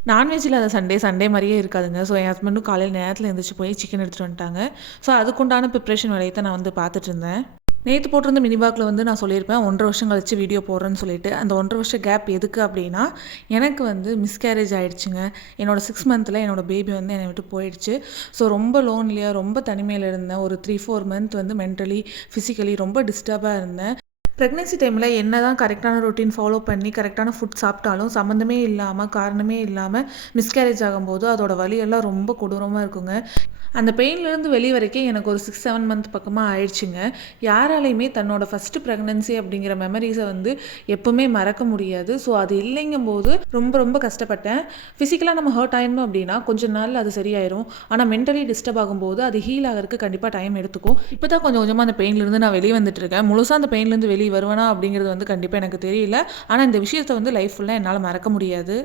Non veg இல்லாத Sunday மாரியே இருக்காதுங்க. ஸோ, என் ஹஸ்பண்டும் காலையில நேரத்தில எந்திரிச்சு போய் சிக்கன் எடுத்துட்டு வந்துட்டாங்க. ஸோ, அதுக்குண்டான ப்ரிப்பரேஷன் வேலைய தான் நான் வந்து பார்த்துட்டுருந்தேன். நேத்து போட்டிருந்த மினி வ்ளாக்ல வந்து நான் சொல்லியிருப்பேன் 1 1/2 வருஷம் கழிச்சு வீடியோ போடுறேன்னு சொல்லிட்டு. அந்த 1 1/2 வருஷம் கேப் எதுக்கு அப்டின்னா, எனக்கு வந்து மிஸ்கேரேஜ் ஆயிடுச்சுங்க. என்னோட 6 மந்த்ல என்னோட பேபி வந்து என்னை விட்டு போயிடுச்சு. ஸோ, ரொம்ப லோன்லியா, ரொம்ப தனிமையில இருந்தேன். ஒரு 3, 4 மந்த் வந்து மென்டலி, ஃபிசிக்கலி ரொம்ப டிஸ்டர்பா இருந்தேன். ப்ரெக்னன்சி டைமில் என்ன தான் கரெக்டான ரொட்டீன் ஃபாலோ பண்ணி கரெக்டான ஃபுட் சாப்பிட்டாலும் சம்மந்தமே இல்லாமல் காரணமே இல்லாமல் மிஸ்கேரேஜ் ஆகும்போது அதோட வலியெல்லாம் ரொம்ப கொடூரமாக இருக்குங்க. அந்த பெயின்லேருந்து வெளிய வரைக்கும் எனக்கு ஒரு 6, 7 மந்த் பக்கமாக ஆயிடுச்சுங்க. யாராலையுமே தன்னோட ஃபஸ்ட்டு ப்ரெக்னன்சி அப்படிங்கிற மெமரீஸை வந்து எப்போவுமே மறக்க முடியாது. ஸோ, அது இல்லைங்கும்போது ரொம்ப ரொம்ப கஷ்டப்பட்டேன். ஃபிசிக்கலாக நம்ம ஹர்ட் ஆயிருந்தோம் அப்படின்னா கொஞ்ச நாள்ல அது சரியாயிரும். ஆனால் மென்டலி டிஸ்டர்ப் ஆகும்போது அது ஹீல் ஆகிறதுக்கு கண்டிப்பாக டைம் எடுத்துக்கும். இப்போ தான் கொஞ்சம் கொஞ்சமாக அந்த பெயின்லேருந்து நான் வெளியே வந்துட்டு இருக்கேன். முழுசாக அந்த பெயின்லேருந்து வெளியே வருவேனா அப்படிங்கிறது வந்து கண்டிப்பாக எனக்கு தெரியல. ஆனால் இந்த விஷயத்தை வந்து லைஃப் ஃபுல்லாக என்னால் மறக்க முடியாது.